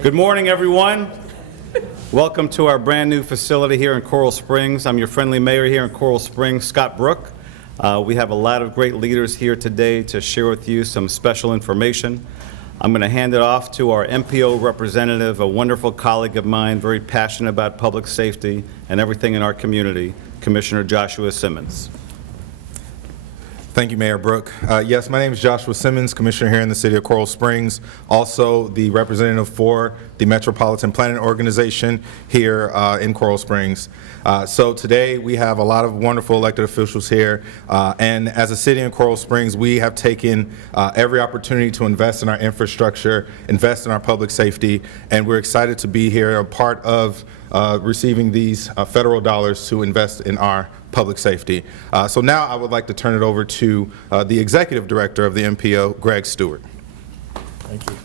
Good morning, everyone. Welcome to our brand new facility here in Coral Springs. I'm your friendly mayor here in Coral Springs, Scott Brook. We have a lot of great leaders here today to share with you some special information. I'm going to hand it off to our MPO representative, a wonderful colleague of mine, very passionate about public safety and everything in our community, Commissioner Joshua Simmons. Thank you, Mayor Brook. Yes, my name is Joshua Simmons, Commissioner here in the City of Coral Springs, also the representative for the Metropolitan Planning Organization here in Coral Springs. So today we have a lot of wonderful elected officials here, and as a city in Coral Springs, we have taken every opportunity to invest in our infrastructure, invest in our public safety, and we're excited to be here, a part of receiving these federal dollars to invest in our public safety. So now I would like to turn it over to the Executive Director of the MPO, Greg Stewart. Thank you.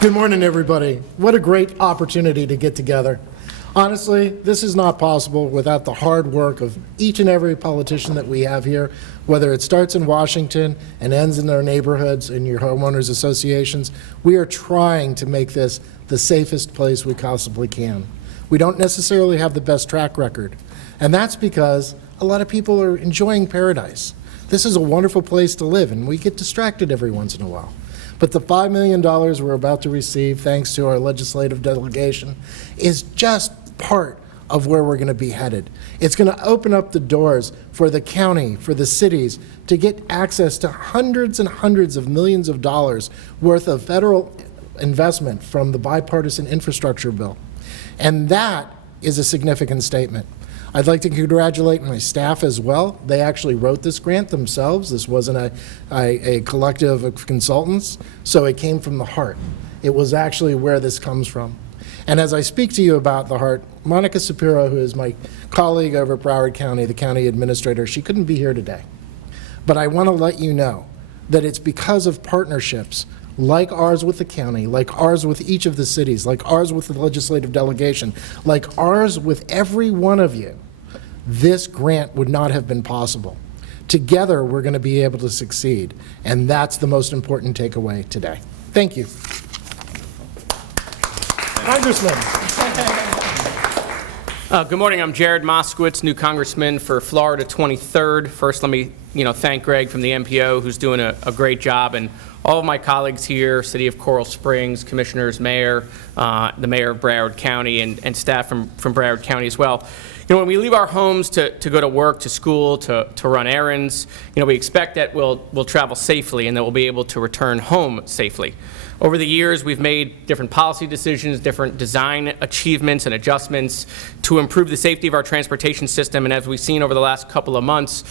Good morning, everybody. What a great opportunity to get together. Honestly, this is not possible without the hard work of each and every politician that we have here, whether it starts in Washington and ends in their neighborhoods and your homeowners associations. We are trying to make this the safest place we possibly can. We don't necessarily have the best track record, and that's because a lot of people are enjoying paradise. This is a wonderful place to live, and we get distracted every once in a while. But the $5 million we're about to receive, thanks to our legislative delegation, is just part of where we're going to be headed. It's going to open up the doors for the county, for the cities, to get access to hundreds and hundreds of millions of dollars worth of federal investment from the bipartisan infrastructure bill. And that is a significant statement. I'd like to congratulate my staff as well. They actually wrote this grant themselves. This wasn't a collective of consultants, so it came from the heart. It was actually where this comes from. And as I speak to you about the heart, Monica Sapiro, who is my colleague over at Broward County, the county administrator, she couldn't be here today. But I want to let you know that it's because of partnerships like ours with the county, like ours with each of the cities, like ours with the legislative delegation, like ours with every one of you, this grant would not have been possible. Together, we're going to be able to succeed, and that's the most important takeaway today. Thank you. Congressman. Good morning. I'm Jared Moskowitz, new Congressman for Florida 23rd. First, let me thank Greg from the MPO, who's doing a great job, and all of my colleagues here, City of Coral Springs, Commissioners, Mayor, the Mayor of Broward County, and staff from Broward County as well. When we leave our homes to go to work, to school, to run errands, we expect that we'll travel safely and that we'll be able to return home safely. Over the years, we've made different policy decisions, different design achievements and adjustments to improve the safety of our transportation system. And as we've seen over the last couple of months,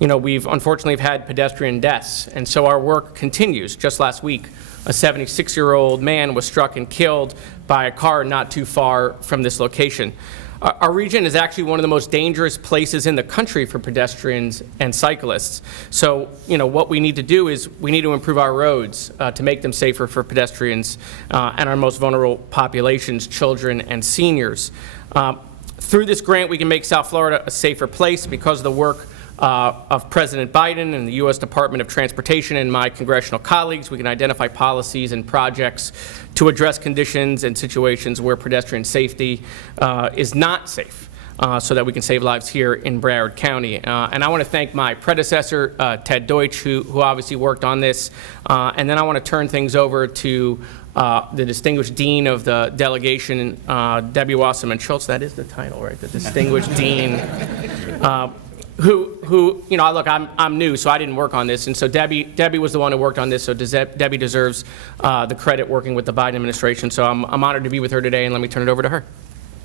we've unfortunately had pedestrian deaths. And so our work continues. Just last week, a 76-year-old man was struck and killed by a car not too far from this location. Our region is actually one of the most dangerous places in the country for pedestrians and cyclists. So, what we need to do is we need to improve our roads to make them safer for pedestrians and our most vulnerable populations, children and seniors. Through this grant, we can make South Florida a safer place because of the work of President Biden and the U.S. Department of Transportation and my congressional colleagues. We can identify policies and projects to address conditions and situations where pedestrian safety is not safe, so that we can save lives here in Broward County. And I want to thank my predecessor, Ted Deutsch, who obviously worked on this. And then I want to turn things over to the distinguished dean of the delegation, Debbie Wasserman Schultz. That is the title, right? The distinguished dean. Who look, I'm new, so I didn't work on this, and so Debbie was the one who worked on this, so Debbie deserves the credit working with the Biden administration. So I'm honored to be with her today, and let me turn it over to her.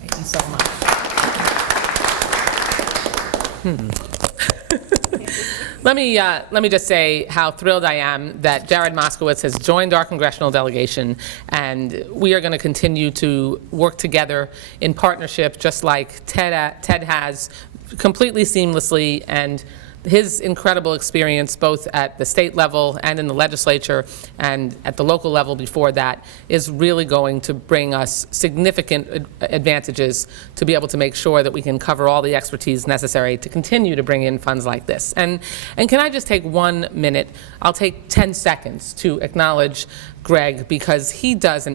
Thank you so much. Let me just say how thrilled I am that Jared Moskowitz has joined our congressional delegation, and we are going to continue to work together in partnership, just like Ted has, completely seamlessly. And his incredible experience both at the state level and in the legislature and at the local level before that is really going to bring us significant advantages to be able to make sure that we can cover all the expertise necessary to continue to bring in funds like this. And can I just take 1 minute? I'll take 10 seconds to acknowledge Greg, because he does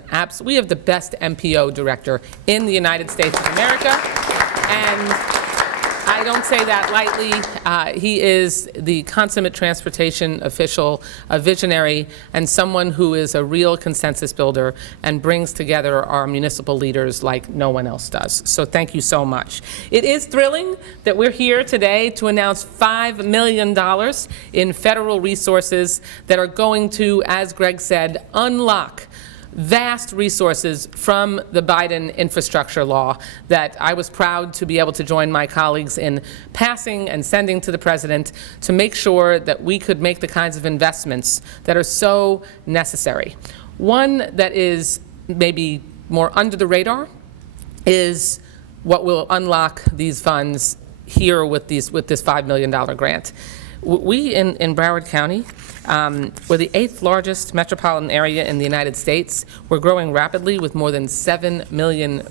we have the best MPO director in the United States of America, and I don't say that lightly. He is the consummate transportation official, a visionary, and someone who is a real consensus builder and brings together our municipal leaders like no one else does. So thank you so much. It is thrilling that we're here today to announce $5 million in federal resources that are going to, as Greg said, unlock vast resources from the Biden infrastructure law that I was proud to be able to join my colleagues in passing and sending to the president to make sure that we could make the kinds of investments that are so necessary. One that is maybe more under the radar is what will unlock these funds here with this $5 million grant. We in Broward County, we're the 8th largest metropolitan area in the United States. We're growing rapidly with more than 7 million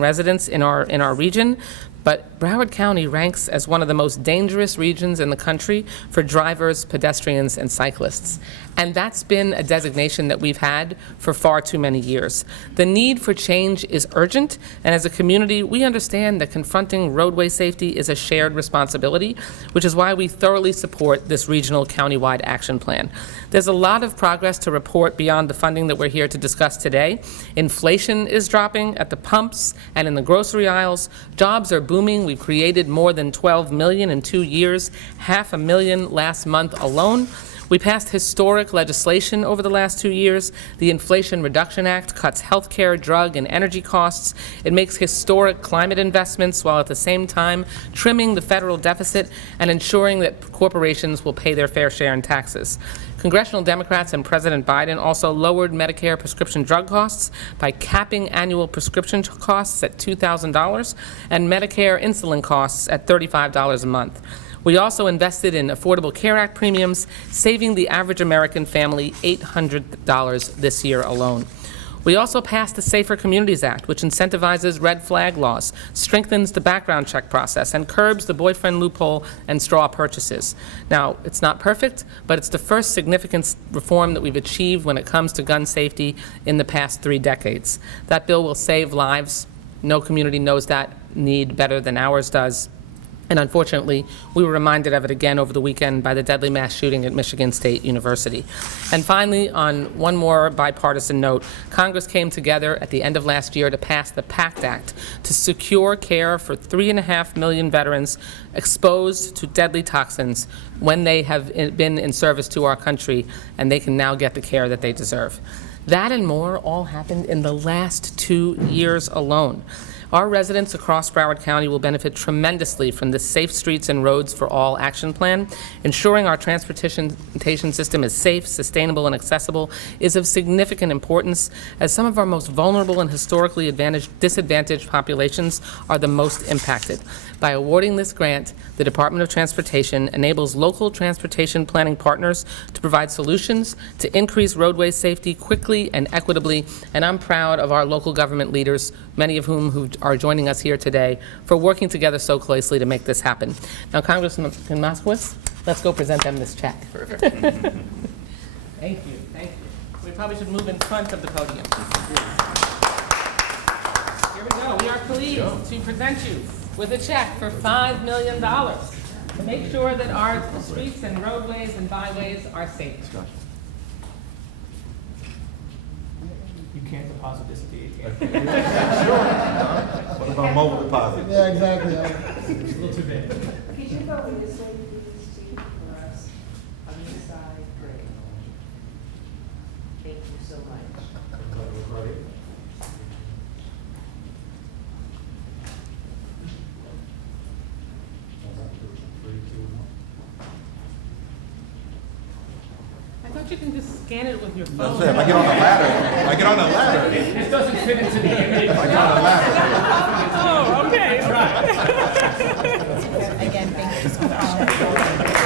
residents in our region. But Broward County ranks as one of the most dangerous regions in the country for drivers, pedestrians, and cyclists. And that's been a designation that we've had for far too many years. The need for change is urgent, and as a community, we understand that confronting roadway safety is a shared responsibility, which is why we thoroughly support this regional countywide action plan. There's a lot of progress to report beyond the funding that we're here to discuss today. Inflation is dropping at the pumps and in the grocery aisles. Jobs are booming. We've created more than 12 million in 2 years, 500,000 last month alone. We passed historic legislation over the last 2 years. The Inflation Reduction Act cuts healthcare, drug, and energy costs. It makes historic climate investments while at the same time trimming the federal deficit and ensuring that corporations will pay their fair share in taxes. Congressional Democrats and President Biden also lowered Medicare prescription drug costs by capping annual prescription costs at $2,000 and Medicare insulin costs at $35 a month. We also invested in Affordable Care Act premiums, saving the average American family $800 this year alone. We also passed the Safer Communities Act, which incentivizes red flag laws, strengthens the background check process, and curbs the boyfriend loophole and straw purchases. Now, it's not perfect, but it's the first significant reform that we've achieved when it comes to gun safety in the past 3 decades. That bill will save lives. No community knows that need better than ours does. And unfortunately, we were reminded of it again over the weekend by the deadly mass shooting at Michigan State University. And finally, on one more bipartisan note, Congress came together at the end of last year to pass the PACT Act to secure care for 3.5 million veterans exposed to deadly toxins when they have been in service to our country, and they can now get the care that they deserve. That and more all happened in the last 2 years alone. Our residents across Broward County will benefit tremendously from the Safe Streets and Roads for All action plan. Ensuring our transportation system is safe, sustainable, and accessible is of significant importance, as some of our most vulnerable and historically disadvantaged populations are the most impacted. By awarding this grant, the Department of Transportation enables local transportation planning partners to provide solutions to increase roadway safety quickly and equitably, and I'm proud of our local government leaders, many of whom are joining us here today, for working together so closely to make this happen. Now, Congressman Moskowitz, let's go present them this check. Perfect. Thank you, thank you. We probably should move in front of the podium. Here we go. We are pleased to present you with a check for $5 million to make sure that our streets and roadways and byways are safe. You can't deposit this at the ATM. What about mobile deposit? Yeah, exactly. It's a little too big. Could you go with this way, please, Steve, for us on this side? Great. Thank you so much. I thought you can just scan it with your phone. If I get on the ladder, This doesn't fit into the image. if I get on the ladder. Oh, okay, all right. Again, thank you so much.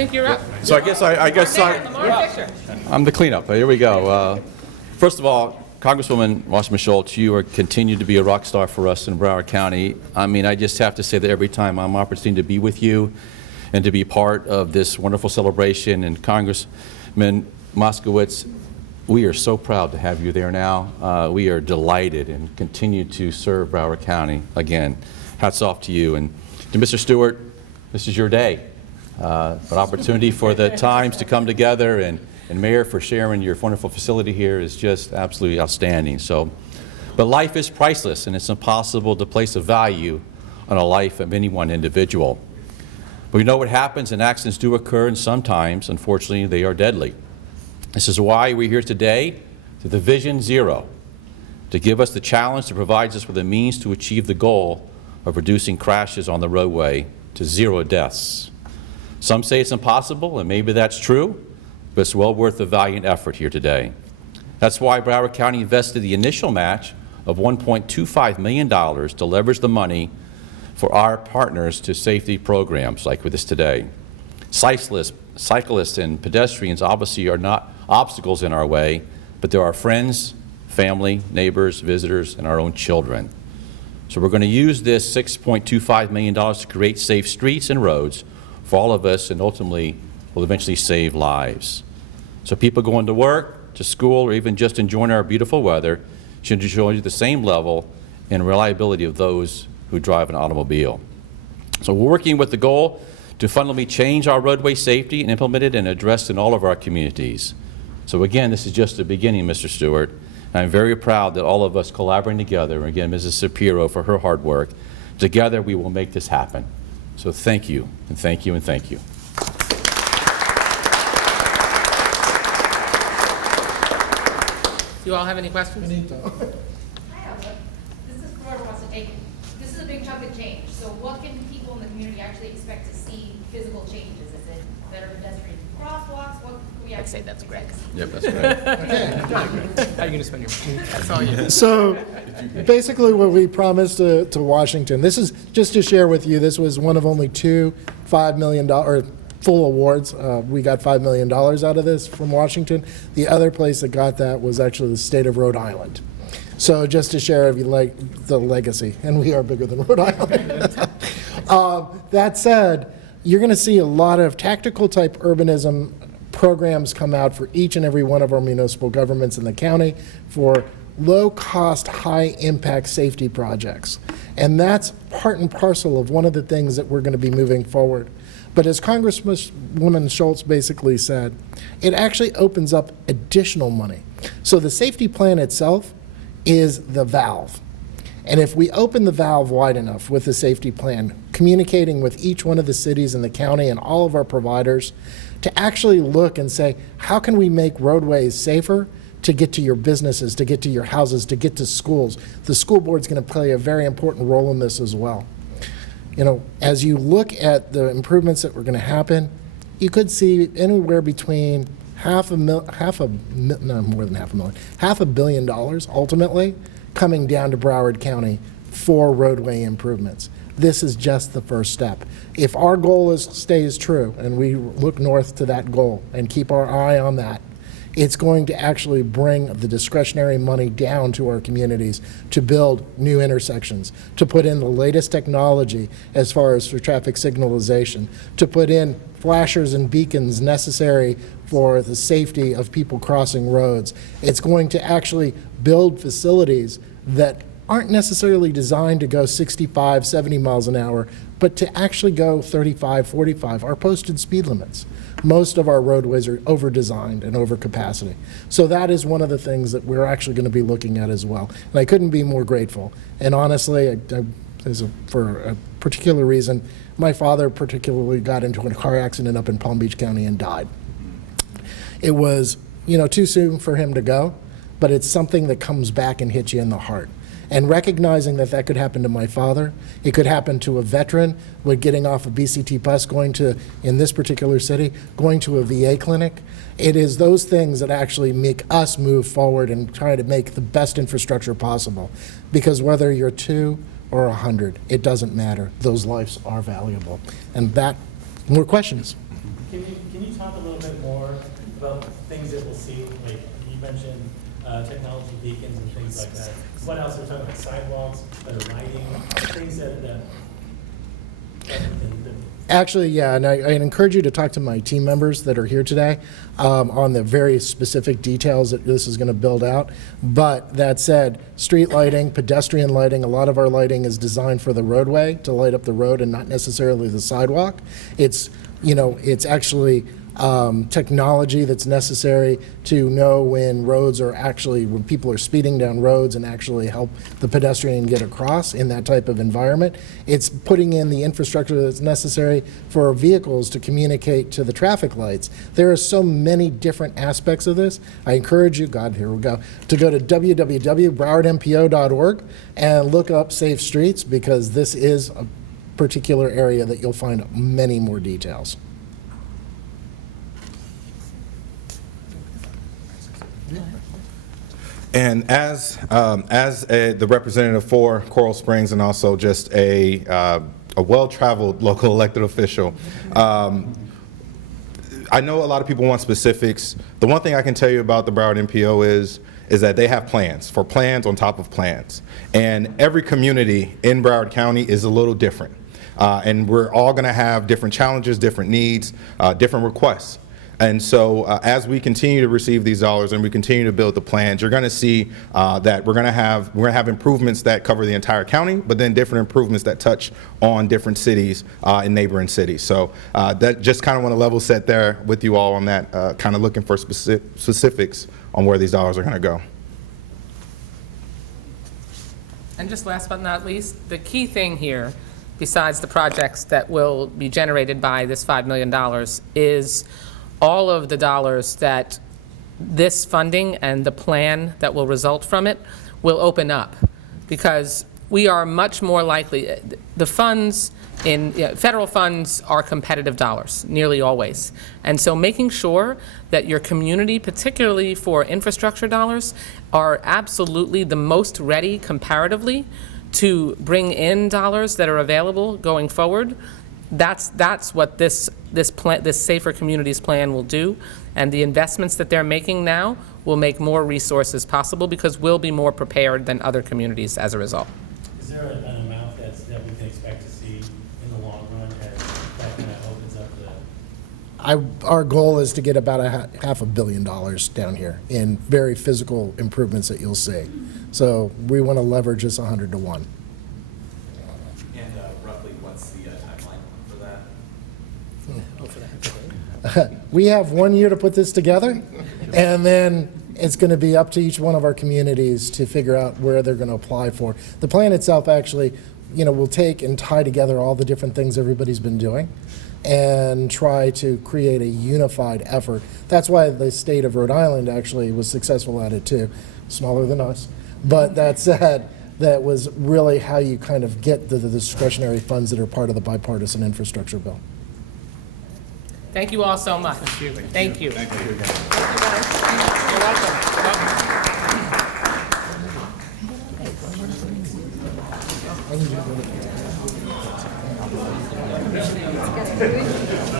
think you're up. So I guess Lamar Fisher. I'm the cleanup. Here we go. First of all, Congresswoman Wasserman Schultz, you are continue to be a rock star for us in Broward County. I mean, I just have to say that every time I'm opportunity to be with you and to be part of this wonderful celebration, and Congressman Moskowitz, we are so proud to have you there now. We are delighted and continue to serve Broward County. Again, hats off to you. And to Mr. Stewart, this is your day. An opportunity for the times to come together, and Mayor, for sharing your wonderful facility here is just absolutely outstanding. But life is priceless, and it's impossible to place a value on a life of any one individual. We know what happens, and accidents do occur, and sometimes, unfortunately, they are deadly. This is why we're here today to the Vision Zero, to give us the challenge that provides us with a means to achieve the goal of reducing crashes on the roadway to 0 deaths. Some say it's impossible, and maybe that's true, but it's well worth the valiant effort here today. That's why Broward County invested the initial match of $1.25 million to leverage the money for our partners to safety programs like with this today. Cyclists and pedestrians obviously are not obstacles in our way, but there are friends, family, neighbors, visitors, and our own children. So we're going to use this $6.25 million to create safe streets and roads for all of us, and ultimately will eventually save lives. So people going to work, to school, or even just enjoying our beautiful weather should enjoy the same level and reliability of those who drive an automobile. So we're working with the goal to fundamentally change our roadway safety and implement it and address it in all of our communities. So again, this is just the beginning, Mr. Stewart. And I'm very proud that all of us collaborating together, and again, Mrs. Shapiro for her hard work, together we will make this happen. So thank you, and thank you, and thank you. Do you all have any questions? Hi, Albert. This is whoever wants to take it. This is a big chunk of change. So what can people in the community actually expect to see physical changes? Is it better pedestrian crosswalks? What can we I'd say actually that's Greg. Yep, that's great. How are you going to spend your money? That's all you. So basically what we promised to Washington, this is just to share with you, this was one of only 2 $5 million or full awards. We got $5 million out of this from Washington. The other place that got that was actually the state of Rhode Island. So just to share, if you like, the legacy, and we are bigger than Rhode Island. That said, you're going to see a lot of tactical type urbanism programs come out for each and every one of our municipal governments in the county for low-cost, high-impact safety projects. And that's part and parcel of one of the things that we're going to be moving forward. But as Congresswoman Schultz basically said, it actually opens up additional money. So the safety plan itself is the valve. And if we open the valve wide enough with the safety plan, communicating with each one of the cities in the county and all of our providers to actually look and say, how can we make roadways safer to get to your businesses, to get to your houses, to get to schools? The school board's going to play a very important role in this as well. You know, as you look at the improvements that were going to happen, you could see anywhere between $500 million ultimately coming down to Broward County for roadway improvements. This is just the first step. If our goal stays true and we look north to that goal and keep our eye on that, it's going to actually bring the discretionary money down to our communities to build new intersections, to put in the latest technology as far as for traffic signalization, to put in flashers and beacons necessary for the safety of people crossing roads. It's going to actually build facilities that aren't necessarily designed to go 65, 70 miles an hour, but to actually go 35, 45, our posted speed limits. Most of our roadways are over-designed and over-capacity. So that is one of the things that we're actually going to be looking at as well. And I couldn't be more grateful. And honestly, for a particular reason, my father particularly got into a car accident up in Palm Beach County and died. It was, too soon for him to go, but it's something that comes back and hits you in the heart. And recognizing that that could happen to my father, it could happen to a veteran with getting off a BCT bus going to, in this particular city, going to a VA clinic. It is those things that actually make us move forward and try to make the best infrastructure possible. Because whether you're 2 or 100, it doesn't matter. Those lives are valuable. And more questions? Can you talk a little bit more about things that we'll see? Like you mentioned technology beacons and things like that. What else? We're talking about sidewalks, better lighting, things that Actually, yeah, and I encourage you to talk to my team members that are here today on the very specific details that this is going to build out. But that said, street lighting, pedestrian lighting, a lot of our lighting is designed for the roadway to light up the road and not necessarily the sidewalk. It's, you know, it's actually technology that's necessary to know when roads are actually, when people are speeding down roads and actually help the pedestrian get across in that type of environment. It's putting in the infrastructure that's necessary for vehicles to communicate to the traffic lights. There are so many different aspects of this. I encourage you, God, here we go, to go to www.browardmpo.org and look up Safe Streets, because this is a particular area that you'll find many more details. And as the representative for Coral Springs and also just a well-traveled local elected official, I know a lot of people want specifics. The one thing I can tell you about the Broward MPO is that they have plans for plans on top of plans. And every community in Broward County is a little different. And we're all going to have different challenges, different needs, different requests. And so as we continue to receive these dollars and we continue to build the plans, you're going to see that we're going to have improvements that cover the entire county, but then different improvements that touch on different cities and neighboring cities. So that just kind of want to level set there with you all on that, kind of looking for specifics on where these dollars are going to go. And just last but not least, the key thing here, besides the projects that will be generated by this $5 million, is all of the dollars that this funding and the plan that will result from it will open up, because we are much more likely, the funds in, federal funds are competitive dollars, nearly always. And so making sure that your community, particularly for infrastructure dollars, are absolutely the most ready comparatively to bring in dollars that are available going forward. That's what this Safer Communities plan will do, and the investments that they're making now will make more resources possible, because we'll be more prepared than other communities as a result. Is there an amount that we can expect to see in the long run as that kind of opens up the? Our goal is to get about $500 million down here in very physical improvements that you'll see. So we want to leverage this 100 to 1. And roughly, what's the timeline for that? We have 1 year to put this together, and then it's going to be up to each one of our communities to figure out where they're going to apply for. The plan itself actually, will take and tie together all the different things everybody's been doing and try to create a unified effort. That's why the state of Rhode Island actually was successful at it too, smaller than us. But that said, that was really how you kind of get the discretionary funds that are part of the bipartisan infrastructure bill. Thank you all so much. Thank you. Thank you. You're welcome.